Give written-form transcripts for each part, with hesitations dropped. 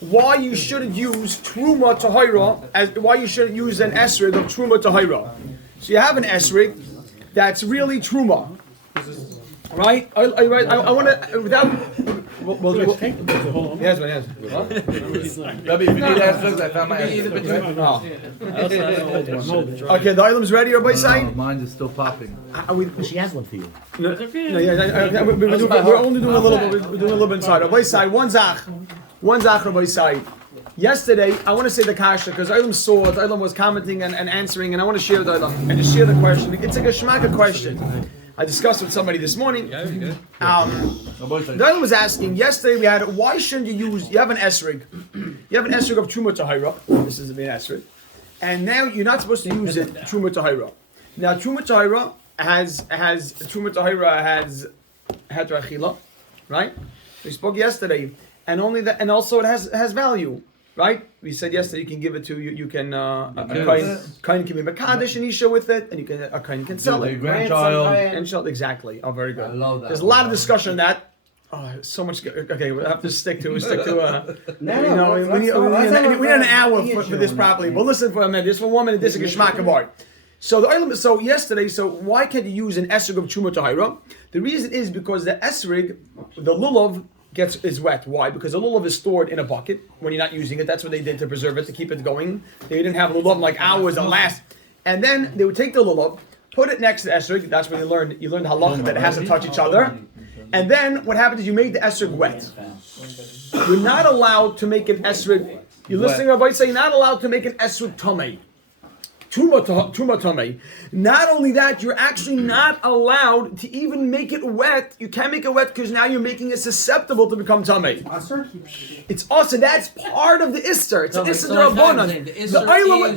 why you shouldn't use Truma Tahira, why you shouldn't use an esrig of Truma Tahira. So you have an esrig that's really Truma. Right? I want to, without... Yes. Rabbi, if you need esrog, I found my esrog. Okay, the item's ready, everybody saying? Mine is still popping. She has one for you. We're only doing a little bit. We're doing a little bit inside. Rabbi side, one zach, Rabbi side. Yesterday, I want to say the kasha because Eilam saw it. Eilam was commenting and answering, and I want to share the Eilam and just share the question. It's like a shmaka question. I discussed with somebody this morning. The Eilam was asking yesterday. We had why shouldn't you use? You have an esrig. You have an esrig of Truma Tahira. This is an esrig, and now you're not supposed to use it Truma Tahira. Now Truma Tahira has Heter Achila, right? We spoke yesterday, and only that, and also it has value, right? We said yesterday you can give it to you can a kain can be mekadesh and isha with it, and a kain can sell it. Grandchild and child, exactly. Oh, very good. I love that. There's a lot of discussion on that. Oh, so much. Okay, we'll have to stick to. We need an hour for this properly. But listen for a minute. Just for 1 minute. This is Geshmak Kabar. So yesterday. So why can't you use an esrig of Truma Tahira? The reason is because the esrig, the lulav is wet. Why? Because the lulav is stored in a bucket when you're not using it. That's what they did to preserve it, to keep it going. They didn't have lulav like ours and last. And then they would take the lulav, put it next to the esrig. That's when you learned halacha that it has to touch each other. And then what happens is you make the esrig wet. You're not allowed to make an esrig. You're listening, Rabbi say you're not allowed to make an esrig tamei. Truma tamei. Not only that, you're actually not allowed to even make it wet. You can't make it wet because now you're making it susceptible to become tamei. It's also that's part of the ister. It's an ister d'Rabbanan.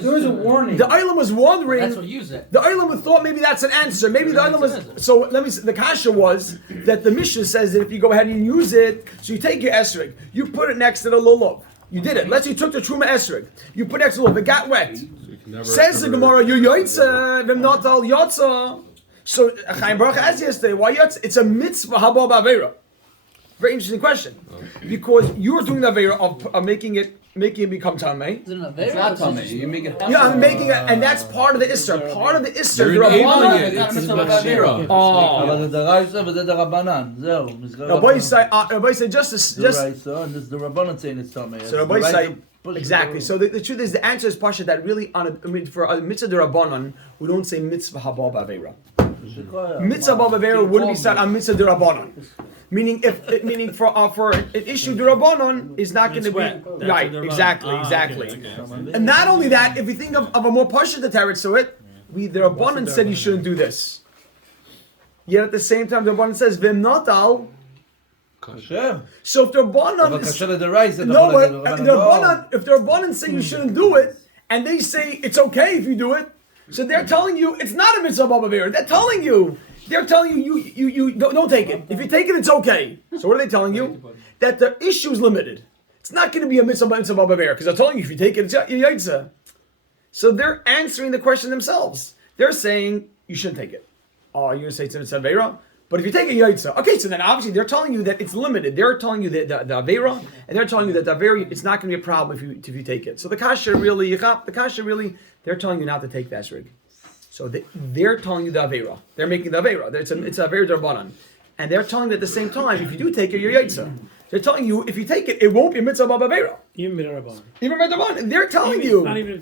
There was a warning. The Eilam was wondering. That's what use it. The Eilam thought maybe that's an answer. Maybe the Eilam was. So let me. The kasha was that the Mishnah says that if you go ahead and use it, so you take your esrig, you put it next to the lulav. You did it. Let's say you took the truma esrig, you put next to the lulav, it got wet. Says the Gemara, you yotza, v'm not al yotza. So Chaim Baruch asked yesterday, why yotza? It's a mitzvah haba b'avera. Very interesting question, because you're doing the avera of making it become tamei. Is it an avera? It's not tamei. You make it. Yeah, I'm making it, and that's part of the isser. Part of the isser. You're enabling it. It's a avera. Oh. But the Raisa, but the Rabbanan. Rabbi say just. And this the Rabbanan saying it's tamei. So Rabbi say exactly. So the truth is the answer is pasha that really for a mitzvah d'Rabbanan we don't say mitzvah haba b'avera. Mitzvah haba b'avera wouldn't be said on mitzvah d'Rabbanan. Meaning for an issue d'Rabbanan is not going to be right. Exactly. Okay. And not only that, if you think of a more pasha teretz to it, the Rabbanan said you shouldn't do this. Yet at the same time, the Rabbanan says v'im not al. So if the Rabbanan if the Rabbanan say you shouldn't do it, and they say it's okay if you do it, so they're telling you it's not a mitzvah b'avera. They're telling you you don't take it. If you take it, it's okay. So what are they telling you? That the issue is limited. It's not going to be a mitzvah b'avera because they're telling you if you take it, it's yaitza. So they're answering the question themselves. They're saying you shouldn't take it. Oh, you're going to say it's a mitzvah b'avera? But if you take a yaitza, okay, so then obviously they're telling you that it's limited. They're telling you that the avera, and they're telling you that the avera, it's not going to be a problem if you take it. So the kasha really, they're telling you not to take the esrig. So they're telling you the avera. They're making the avera. It's a avera d'Rabbanan, and they're telling you at the same time if you do take it, you're yaitza. They're telling you if you take it, it won't be a mitzvah b'avera. Even mitzvah. Even mitzvah. They're telling you. Not even it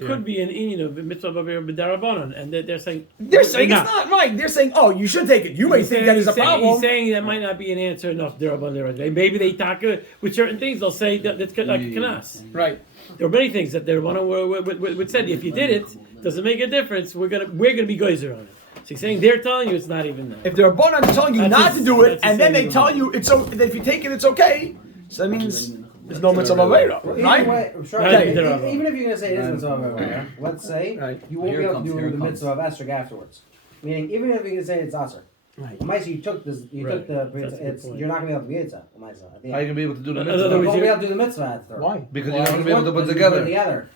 could be an inyan of mitzvah b'darabanan, and they're saying it's not right. They're saying, oh, you should take it. You may think that is a problem. He's saying that might not be an answer enough. Maybe they talk with certain things. They'll say that it's like a kanas. Right. There are many things that they're would said if you did it, doesn't make a difference. We're gonna be geyser on it. So he's saying they're telling you it's not even that. If they're Rabbanan telling you not to do it, and then they tell you it's so that if you take it, it's okay. So that means there's no mitzvah b'avera, right? Even if you're going to say it is mitzvah b'avera, let's say you won't be able to do the mitzvah of esrog afterwards. Meaning, even if you're going to say it's aser. Right. You took the you're not going to be able to be yitzah. How are you going to be able to do the mitzvah? You won't be able to do the mitzvah after. Why? Because you're not going to be able to put together.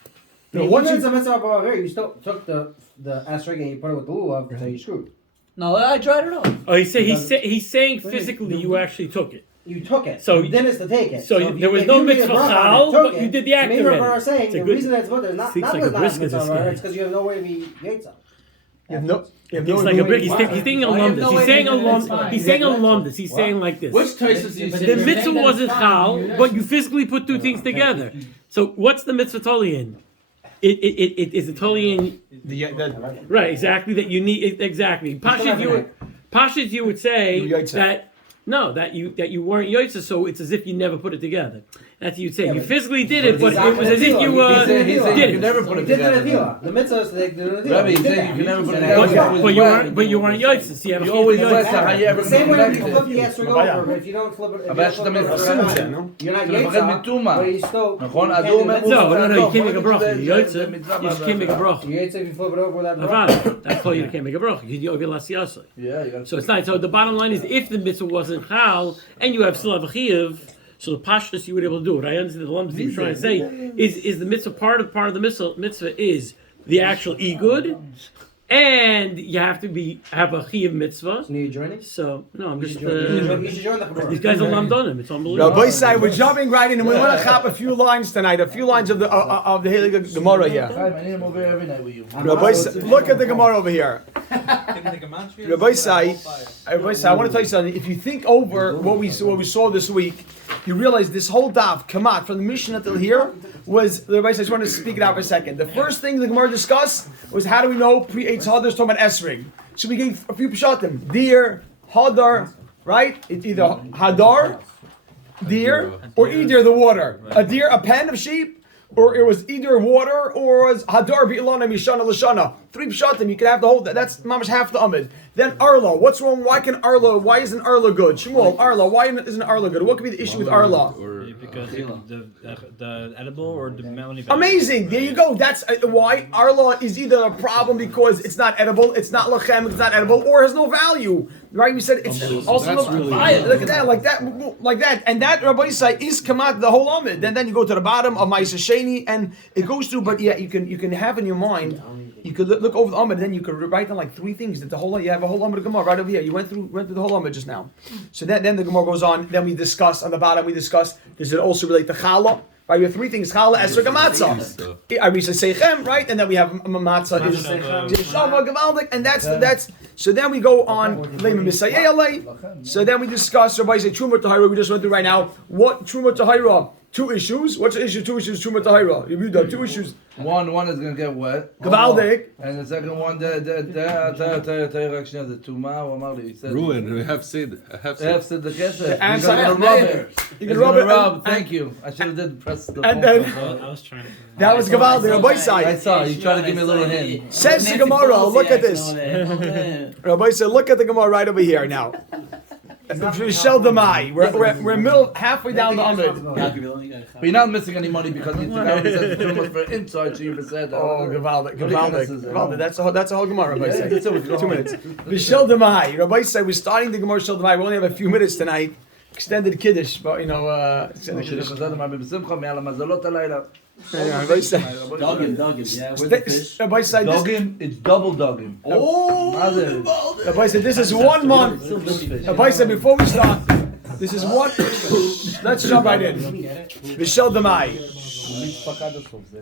Once you mitzvah b'avera, you still took the esrog and you put it with the lulav, so you screwed. No, I tried it out. Oh, he's saying physically you actually took it. you took it. So then it's to take it. So if there was if no you made a mitzvah bracha chal, and took but you it, did the act Meir already. Bar is saying It's a the good- reason that's what there's not Seems like because a not brisket mitzvah this over, guy. it's because you have no way to be yetza. You have no. You have It's no like a brick. ability- He's thinking alumnus. He's saying alumnus. He's saying alumnus. He's saying like this. Which Taisus do you The say? mitzvah wasn't chal, but you physically put two things together. So what's the mitzvah totally in? It is a totally in. Right, exactly. That you need exactly. Pashas, you would say You yaitza. that you weren't yaitza, so it's as if you never put it together. That's what you'd say. You physically did it, but it was as if you He said did you it. can never put it He did the together. Natila. The mitzvah is the Natila. Rabbi, he said you can never put it together. But you weren't yaitza. So you have a You always chiyuv bless yaitza. how you ever The same way when you connected. flip the esrog over, but if you don't flip it, if you אבל don't שאתה flip it מפחד over, מזה, נו. you're not אתה מפחד yetza, מטומאה. but you still נכון? you אז can't הוא do אומר, mitzvah. No, you can't make a bracha. You yaitza. זה You מצווה just can't make a bracha. You yetza if you flip it over without bracha. Avada. That's why you can't make a bracha. You over lasiyasa. Yeah, you gotta- So it's not. So the bottom line is, if the mitzvah wasn't chal and you have still have a chiyuv, so the pashtus you would be able to do it. I understand the lumps you're trying to say is the mitzvah part of the mitzvah is the actual igud, and you have to have a chiyuv mitzvah. So you joining? So no, I'm You just. should join the Chabad. These guys are lamdonim. It's unbelievable. Rabbi Say, we're jumping right in, and we want to chop a few lines tonight, a few lines of the Heilige Gemara here. I need him over every night with you. Rabbi Say, look at the Gemara over here. Rabbi Say, I want to tell you something. If you think over what we saw this week, you realize this whole daf, Kamat, from the Mishnah till here, was, Rabbi Say, I just want to speak it out for a second. The first thing the Gemara discussed was how do we know pre-Eitz Hadar is talking about Esrig. So we gave a few pshatim. Deer, Hadar, right? It's either Hadar, deer, or either the water. A deer, a pen of sheep, or it was either water or it was Hadar bi'ilana mishana l'shana. 3 pshatim, you can have the whole, that's mamash half the amid. Then Arla, what's wrong? Why isn't Arla good? Shmuel, Arla, why isn't Arla good? What could be the issue with Arla? Because the edible or the melony. Amazing, there you go. That's why Arla is either a problem because it's not edible, it's not lachem, it's not edible, or has no value. Right? We said it's also look at that, like that, and that Rabbi Yisai is kamat the whole amid. Then you go to the bottom of Ma'aseh Sheni, and it goes through. But yeah, you can have in your mind, you could look over the amid, then you could write down like 3 things that the whole you have a whole amid of Gemara right over here. You went through the whole amid just now. So then the Gemara goes on. Then we discuss on the bottom. Does it also relate to challah? Right, we have 3 things: challah, esrog, and matzah. I mean, seichem, right, and then we have matzah is shava gavaldik, and that's. So then we go on leimer misayei alei. So then we discuss. Rabbi say truma tahira. We just went through right now. What truma tahira? 2 issues. What's the issue? 2 issues. Truma tahira. You done 2 issues. One is gonna get wet. Gavaldik. And the second one, the tuma. What Amar he said. Ruin. We have said. I have They have said. said the kesef. And You're gonna so- rub it. You It's can rub gonna it. rub. Thank you. I should have did press the And phone. then I was trying. that was gavaldik. Rabbi I say saw you try to give me a little hint. says the Gemara. Look at this. Rabbi said, look at the Gemara right over here now. Vishel Demai. We're middle halfway down the amid. But you're not missing any money because you took out the tumas for inside. So you said, Oh, Gavaldik. That's a whole Gemara, Rabbi say. That's it. 2 minutes. V'shel Demai. Rabbi say we're starting the Gemara Shel Demai. We only have a few minutes tonight. Extended Kiddush, but extended Kiddush. Rabbi say. Dogim, yeah. Where's the fish? Rabbi say this. Dogim, it's double dogim. Rabbi say this is 1 month. Rabbi say before we start, this is one. Let's jump right in. V'shel Demai.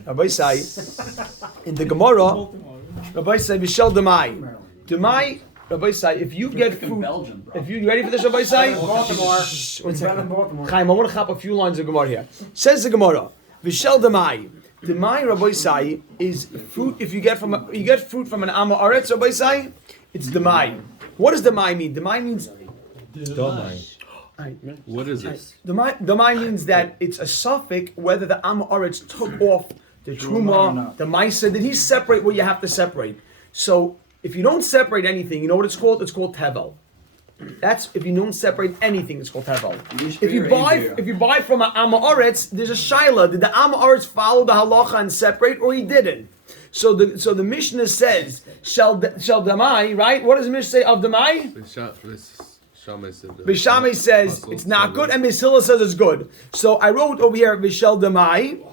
Rabbi say in the Gemara. Rabbi say V'shel Demai. Demai. Rabbi say if you get food, if you ready for this, Rabbi say. One second. Chaim, I want to chop a few lines of Gemara here. Says the Gemara. V'shel Demai. Demai, Rabbi say, is fruit. If you get fruit from an Amma Aretz, Rabbi say, it's Demai. What does Demai mean? Demai means. What is this? Demai means that it's a suffix whether the Amma Aretz took off the Truma, the Maisa. Did he separate what you have to separate? So if you don't separate anything, you know what it's called? It's called Tevel. That's if you don't separate anything, it's called Tevel. If you buy from an Amma Aretz, there's a shaila. Did the Amma Aretz follow the halacha and separate, or he didn't? So the Mishnah says shall Demai, right? What does the Mishnah say of Demai? Bishamay says it's not good, and Misila says it's good. So I wrote over here Vishel Demai.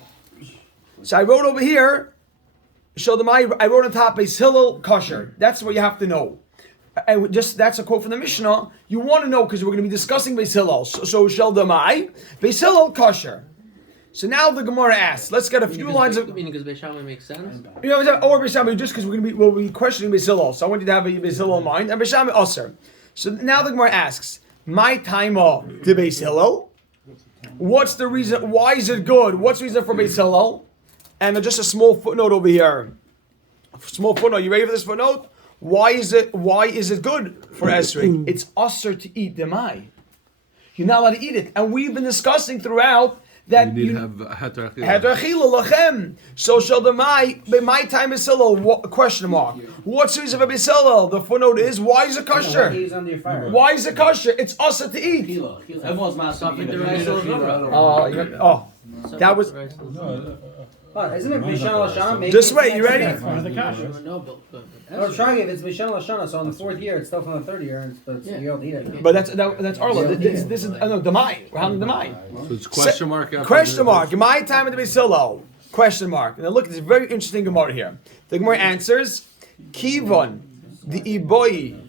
So I wrote over here Vishel Demai. I wrote on top Hillel kosher. That's what you have to know. and just that's a quote from the Mishnah. You want to know because we're going to be discussing Beis Hillel. So shel damai, Beis Hillel kosher. So now the Gemara asks. Let's get a few lines of. Meaning because Beis Shammai makes sense. You know, or Beis Shammai, just because we'll be questioning Beis Hillel. So I want you to have a Beis Hillel in mind, and Beis Shammai also. So now the Gemara asks, my taima to Beis Hillel. What's the reason? Why is it good? What's the reason for Beis Hillel? And just a small footnote over here. Small footnote. You ready for this footnote? Why is it good for esrog? It's usher to eat demai. You're not allowed to eat it, and we've been discussing throughout that you need to have heter achila lachem. So shall demai by my time is Hillel? Question mark. What's the reason for Beis Hillel? The footnote is why is it kosher? Why is it kosher? It's usher to eat. Everyone's master. That was. Isn't it Mishal Hashanah? Just wait, you ready? No, but I'm trying if it's Mishal Hashanah, so on the 4th year, it's still from the 3rd year, but you don't eat it. But that's Arlo. This is no Demai. We're handling Demai. So it's question mark. After Question mark. My time at the Beis Hillel. Question mark. Now look, this very interesting Gemara here. The Gemara answers, Kivon the Iboi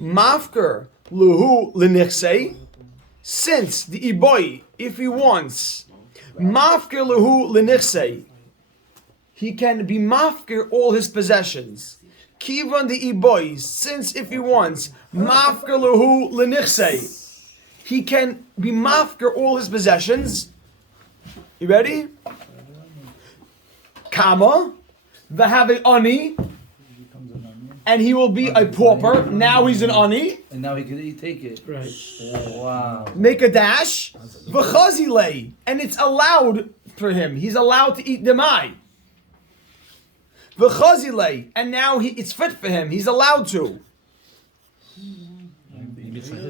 Mafker Luhu Lenichsei. Since the Iboi, if he wants Mafker Luhu Lenichsei, he can be mafker all his possessions. Kivan the iboy, since if he wants mafker lehu lenichsei, he can be mafker all his possessions. You ready? Kama, v'have ani, and he will be a pauper. Now he's an ani. And now he can take it. Right. Wow. Make a dash. V'chazilei, and it's allowed for him. He's allowed to eat demai. V'chazilei, and now it's fit for him. He's allowed to.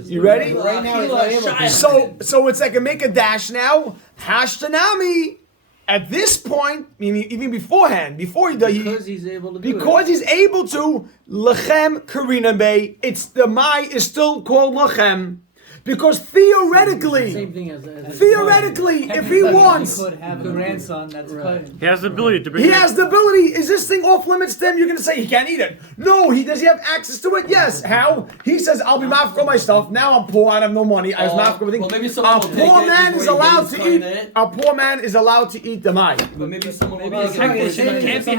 You ready? Right now, he's not able to. So it's like a make a dash now. Hashtanami. At this point, meaning even beforehand, before because he's able to do because he's able to, lechem karina bay. It's the mai is still called lechem. Because theoretically, same thing as if he wants, could have a grandson that's He has the ability to bring. he has the ability. Is this thing off limits to him? You're going to say he can't eat it. No, does he have access to it? Yes. How? He says, I'll be mafka my stuff. Now I'm poor, I have no money. I was mafka everything. Well, maybe someone will take poor it man is before he allowed gets to eat. it. A poor man is allowed to eat the mai. But maybe someone will Well, take can't it. be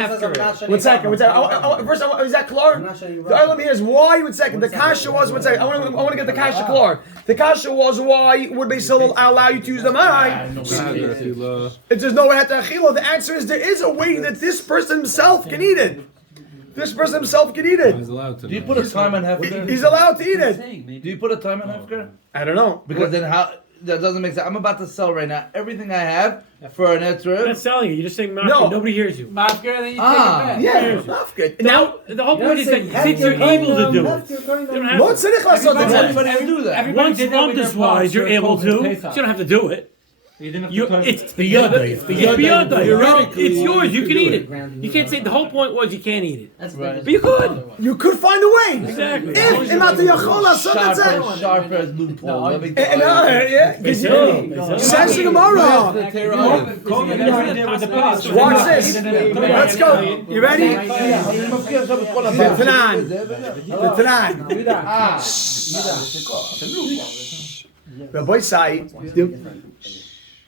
One second. First, is that clear? The item here is why. One second. The kasha was. One second. I want to get the kasha clear. The kasha was why would Beis Hillel allow you to use the mai? It says no heter achila. The answer is there is a way that this person himself can eat it. This person himself can eat it. He's allowed to. Do you put a time on Hefker? He's allowed to eat it. Do you put a time on Hefker? I don't know. Because then how? That doesn't make sense. I'm about to sell right now everything I have for an You're etrog. not selling it. You're just saying mafka. No. Nobody hears you. Mafker, then you Ah. take it back. Yeah, that's good. Now the whole point is that since you're able to do it, you don't have No to. tzarich lasot et zeh. Everybody will do that. Everybody Once did that with their Lumdus wise, you're blocks able during to. Pesach. So you don't have to do it. You didn't have to You, touch it's it. beyond it. It's beyond it. Theoretically, It's yours. You can eat it. Ground You can't say the whole point was you can't eat it. That's Right. But you could. You could find a way. Exactly. If not yachol lasot et zeh. Sharper as loophole. Let me And, tell you. yeah, Beis Hillel. says the Gemara. Watch this. Let's go. You ready? The Tanan.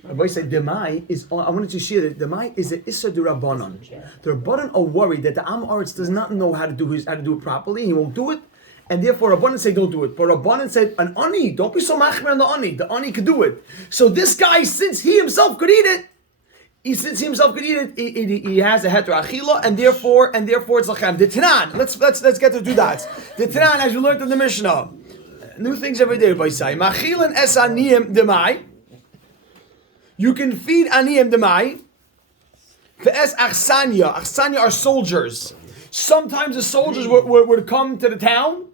Rabbi say, Demai is. I wanted to share that Demai is an Issa de Rabbanon. The Rabbanon are worried that the Am Aretz does not know how to do it properly. He won't do it, and therefore Rabbanon say don't do it. But Rabbanon said an ani, don't be so machmer on the ani. The ani could do it. So this guy, since he himself could eat it, he has a heter achila, and therefore it's lachem. The Tanan. Let's get to do that. The Tanan, as you learned in the Mishnah, new things every day. By say machilan es aniyim demai. You can feed aniyim demai. Ve'es achsanya. Achsanya are soldiers. Sometimes the soldiers would come to the town.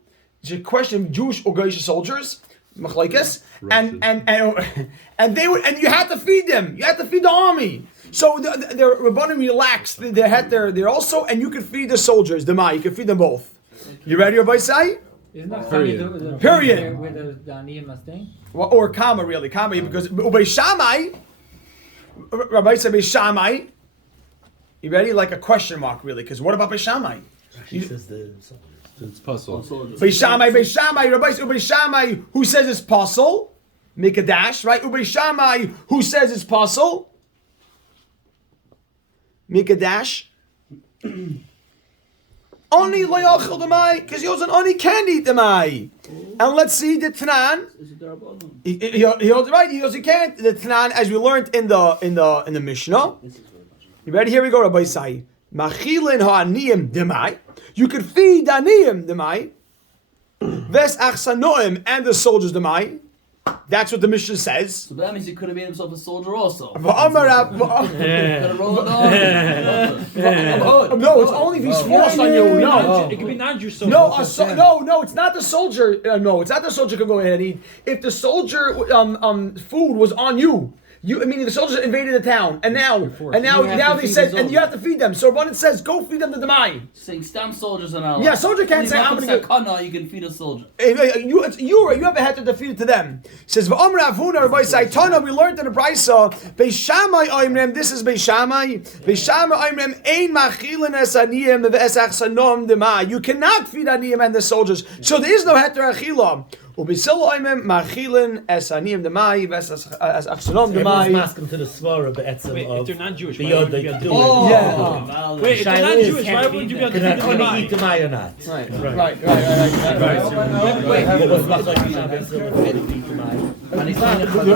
It's a question of Jewish or Goyish soldiers. Machlekes. And they would, and you had to feed them. You had to feed the army. So the Rabbanim relaxed. They had there also, and you could feed the soldiers. Demai. You can feed them both. You ready, Rabbi Sai? Isn't that Period. funny though? Period. With the Aniyim Mustang? Well, or Kama, really. Kama, because Ubay Shammai, Rabbi said Shammai, you ready? Like a question mark, really. Because what about Shammai? It's puzzle. Beis Shammai, Rabbi Beis Shammai, who says it's puzzle. Make a dash, right? Beis Shammai, who says it's puzzle. Make a dash. Only loyachil demai, because he only can eat demai. And let's see the Tanan. He holds right. He goes, he can't. The Tanan, as we learned in the Mishnah. You ready? Here we go, Rabbi Sai. Machilin ha'aniyim demai. You could feed aniyim demai. Ves achsanoim and the soldiers demai. That's what the Mishnah says. So that means he could have made himself a soldier also. Could have rolled on. No, it's only if he's forced on you. No, It could be non-Jewish soldiers. no, it's not the soldier. No, it's not the soldier can go ahead and eat. If the soldier food was on you. I mean, the soldiers invaded the town, and now they said, and you have to feed them. So Rabbanan says, go feed them the demai. Saying stam soldiers and all. Yeah, soldier can't say, I'm going to you can feed a soldier. You have a head to feed it to them. It says, V'omer Avuna, Rabbi Saitana, we learned in the Brisa, Beis Shammai oimrem, this is Beis Shammai, Beis Shammai oimrem, ein machilin es aniyim v'es achsanom demai. You cannot feed aniyim and the soldiers. So there is no heter achila. Ubisilo oimem machilin es aniyim demai v'es achsanom demai. Everyone's masking to the svara, but if they're not Jewish, the why yod would they you can be do able it. Yeah. Wait, if they're not Jewish, why wouldn't you be able to Can I feed only them eat the Mai or not? Right. Wait, it was not like Shabbos, so it's eat the Mai. And he's not